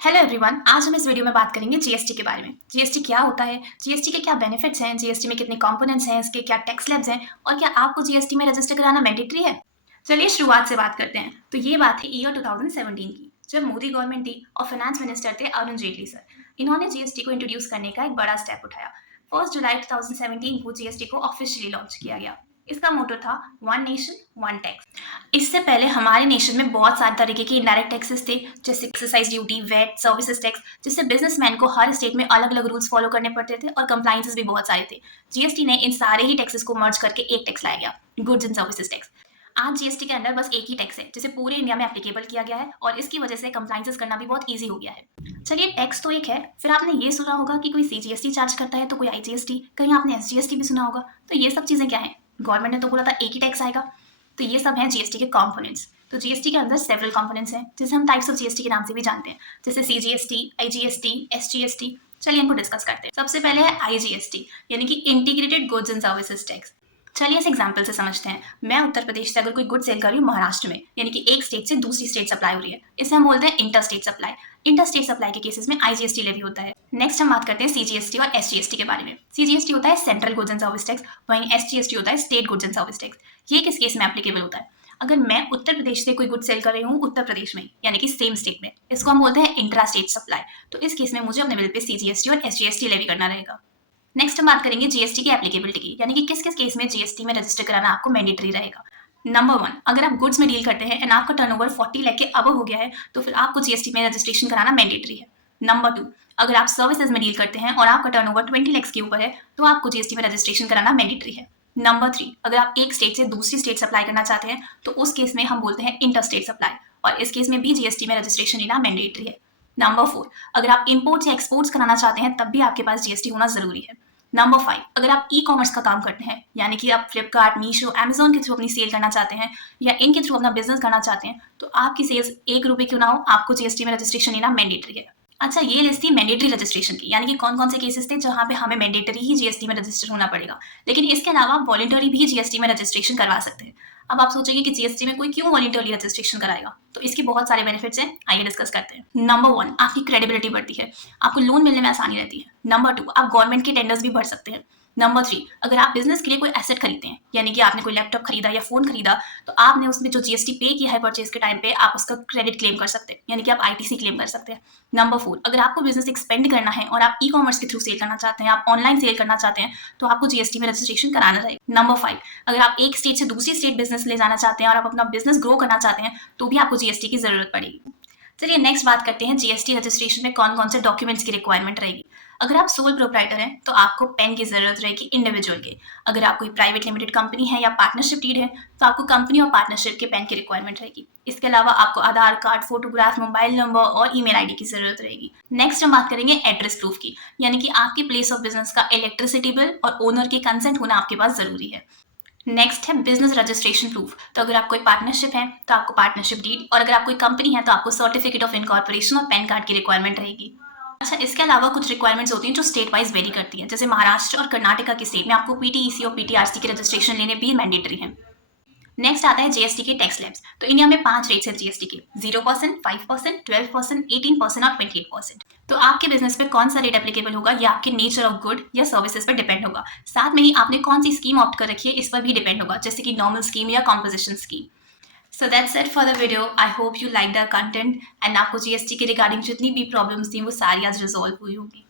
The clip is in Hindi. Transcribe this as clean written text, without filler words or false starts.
हेलो एवरीवन, आज हम इस वीडियो में बात करेंगे जीएसटी के बारे में। जीएसटी क्या होता है, जीएसटी के क्या बेनिफिट्स हैं, जीएसटी में कितने कंपोनेंट्स हैं, इसके क्या टैक्स स्लैब्स हैं और क्या आपको जीएसटी में रजिस्टर कराना मैंडेटरी है। चलिए शुरुआत से बात करते हैं। तो ये बात है ईयर 2017 की, जब मोदी गवर्नमेंट थी और फाइनेंस मिनिस्टर थे अरुण जेटली सर। इन्होंने जीएसटी को इंट्रोड्यूस करने का एक बड़ा स्टेप उठाया। 1 जुलाई 2017 को जीएसटी को ऑफिशियली लॉन्च किया गया। इसका मोटो था वन नेशन वन टैक्स। इससे पहले हमारे नेशन में बहुत सारे तरीके के इनडायरेक्ट टैक्सेस थे, जैसे excise duty, VAT, services tax, जिससे बिजनेसमैन को हर स्टेट में अलग अलग रूल्स फॉलो करने पड़ते थे और कंप्लाइंसेस भी बहुत सारे थे। जीएसटी ने इन सारे ही टैक्सेस को मर्ज करके एक टैक्स लाया गया, गुड्स एंड सर्विसेज टैक्स। आज जीएसटी के अंदर बस एक ही टैक्स है जिसे पूरे इंडिया में एप्लीकेबल किया गया है और इसकी वजह से कंप्लाइंसेस करना भी बहुत ईजी हो गया है। चलिए टैक्स तो एक है, फिर आपने ये सुना होगा कि कोई सीजीएसटी चार्ज करता है तो कोई आईजीएसटी, कहीं आपने एसजीएसटी भी सुना होगा। तो ये सब चीजें क्या है? गवर्नमेंट ने तो बोला था एक ही टैक्स आएगा। तो ये सब हैं जीएसटी के कंपोनेंट्स। तो जीएसटी के अंदर सेवरल कंपोनेंट्स हैं जिसे हम टाइप्स ऑफ जीएसटी के नाम से भी जानते हैं, जैसे सीजीएसटी, आईजीएसटी, एसजीएसटी। चलिए इनको डिस्कस करते हैं। सबसे पहले है आईजीएसटी, यानी कि integrated goods and services tax. चलिए इस एग्जाम्पल से समझते हैं। मैं उत्तर प्रदेश से अगर कोई गुड सेल कर रही हूँ महाराष्ट्र में, यानी कि एक स्टेट से दूसरी स्टेट सप्लाई हो रही है, इसे हम बोलते हैं inter state supply. Inter state supply के केसेस में आईजीएसटी लेवी होता है। नेक्स्ट हम बात करते हैं सीजीएसटी और एसजीएसटी के बारे में। सीजीएसटी होता है central goods and service tax, वहीं एसजीएसटी होता है state goods and service tax. ये किस केस में एप्लीकेबल होता है? अगर मैं उत्तर प्रदेश से कोई गुड सेल कर रही हूँ उत्तर प्रदेश में, यानी कि सेम स्टेट में, इसको हम बोलते हैं इंट्रा स्टेट सप्लाई। तो इस केस में मुझे अपने बिल पे सीजीएसटी और एसजीएसटी लेवी करना रहेगा। नेक्स्ट हम बात करेंगे जीएसटी की एप्लीकेबिलिटी की, यानी कि किस किस केस में जीएसटी में रजिस्टर कराना आपको मैंडेटरी रहेगा। नंबर 1, अगर आप गुड्स में डील करते हैं एंड आपका टर्नओवर 40 लाख के अबव हो गया है तो फिर आपको जीएसटी में रजिस्ट्रेशन कराना मैंडेटरी है। नंबर 2, अगर आप सर्विसेज में डील करते हैं और आपका टर्नओवर 20 लाख के ऊपर है तो आपको जीएसटी में रजिस्ट्रेशन कराना मैंडेटरी है। नंबर 3, अगर आप एक स्टेट से दूसरी स्टेट सप्लाई करना चाहते हैं तो उस केस में हम बोलते हैं इंटर स्टेट सप्लाई, और इस केस में भी जीएसटी में रजिस्ट्रेशन लेना मैंडेटरी है। नंबर 4, अगर आप इंपोर्ट्स या एक्सपोर्ट्स कराना चाहते हैं तब भी आपके पास जीएसटी होना जरूरी है। नंबर 5, अगर आप ई कॉमर्स का काम करते हैं, यानी कि आप फ्लिपकार्ट, मीशो, अमेजोन के थ्रू अपनी सेल करना चाहते हैं या इनके थ्रू अपना बिजनेस करना चाहते हैं, तो आपकी सेल्स 1 रुपए क्यों ना हो, आपको जीएसटी में रजिस्ट्रेशन लेना मैंडेटरी है। अच्छा, ये लिस्ट थी मैंडेटरी रजिस्ट्रेशन की, यानी कि कौन कौन से केसेस थे जहां पे हमें मैंडेटरी ही जीएसटी में रजिस्टर होना पड़ेगा। लेकिन इसके अलावा आप वॉलंटरी भी जीएसटी में रजिस्ट्रेशन करवा सकते हैं। अब आप सोचेंगे कि जीएसटी में कोई क्यों वॉलंटरी रजिस्ट्रेशन कराएगा, तो इसके बहुत सारे बेनिफिट्स हैं, आइए डिस्कस करते हैं। नंबर 1, आपकी क्रेडिबिलिटी बढ़ती है, आपको लोन मिलने में आसानी रहती है। नंबर 2, आप गवर्नमेंट के टेंडर्स भी भर सकते हैं। नंबर 3, अगर आप बिजनेस के लिए कोई एसेट खरीदते हैं, यानी कि आपने कोई लैपटॉप खरीदा या फोन खरीदा, तो आपने उसमें जो जीएसटी पे किया है परचेज के टाइम पे, आप उसका क्रेडिट क्लेम कर सकते हैं, यानी कि आप आईटीसी क्लेम कर सकते हैं। नंबर 4, अगर आपको बिजनेस एक्सपेंड करना है और आप ई कॉमर्स के थ्रू सेल करना चाहते हैं, आप ऑनलाइन सेल करना चाहते हैं, तो आपको जीएसटी में रजिस्ट्रेशन कराना रहेगा। नंबर 5, अगर आप एक स्टेट से दूसरी स्टेट बिजनेस ले जाना चाहते हैं और आप अपना बिजनेस ग्रो करना चाहते हैं, तो भी आपको जीएसटी की जरूरत पड़ेगी। चलिए नेक्स्ट बात करते हैं जीएसटी रजिस्ट्रेशन में कौन कौन से डॉक्यूमेंट्स की रिक्वायरमेंट रहेगी। अगर आप सोल प्रोप्राइटर हैं तो आपको पेन की जरूरत रहेगी इंडिविजुअल के। अगर आप कोई प्राइवेट लिमिटेड कंपनी है या पार्टनरशिप डीड है तो आपको कंपनी और पार्टनरशिप के पेन की रिक्वायरमेंट रहेगी। इसके अलावा आपको आधार कार्ड, फोटोग्राफ, मोबाइल नंबर और ईमेल आईडी की जरूरत रहेगी। नेक्स्ट हम बात करेंगे एड्रेस प्रूफ की, यानी कि आपकी प्लेस ऑफ बिजनेस का इलेक्ट्रिसिटी बिल और ओनर के कंसेंट होना आपके पास जरूरी है। नेक्स्ट है बिजनेस रजिस्ट्रेशन प्रूफ। तो अगर आप कोई पार्टनरशिप है तो आपको पार्टनरशिप डीड, और अगर आप कोई कंपनी है तो आपको सर्टिफिकेट ऑफ इनकॉर्पोरेशन और पैन कार्ड की रिक्वायरमेंट रहेगी। अच्छा, इसके अलावा कुछ रिक्वायरमेंट्स होती हैं जो स्टेट वाइज वेरी करती हैं, जैसे महाराष्ट्र और कर्नाटका के स्टेट में आपको पीटीईसी और पीटीआरसी के रजिस्ट्रेशन लेने भी मैंडेटरी है। नेक्स्ट आता है जीएसटी के टैक्स स्लैब्स। तो इंडिया में 5 रेट्स हैं जीएसटी के, 0%, 5%, 12%, 18% और 28%। तो आपके बिजनेस पे कौन सा रेट एप्लीकेबल होगा ये आपके नेचर ऑफ गुड या सर्विसेज पर डिपेंड होगा। साथ में ही आपने कौन सी स्कीम ऑप्ट कर रखी है इस पर भी डिपेंड होगा, जैसे कि नॉर्मल स्कीम या composition scheme. So that's it for the video. I hope you like the content and आपको जीएसटी के रिगार्डिंग जितनी भी प्रॉब्लम्स थी वो सारी आज रिजॉल्व हुई होगी।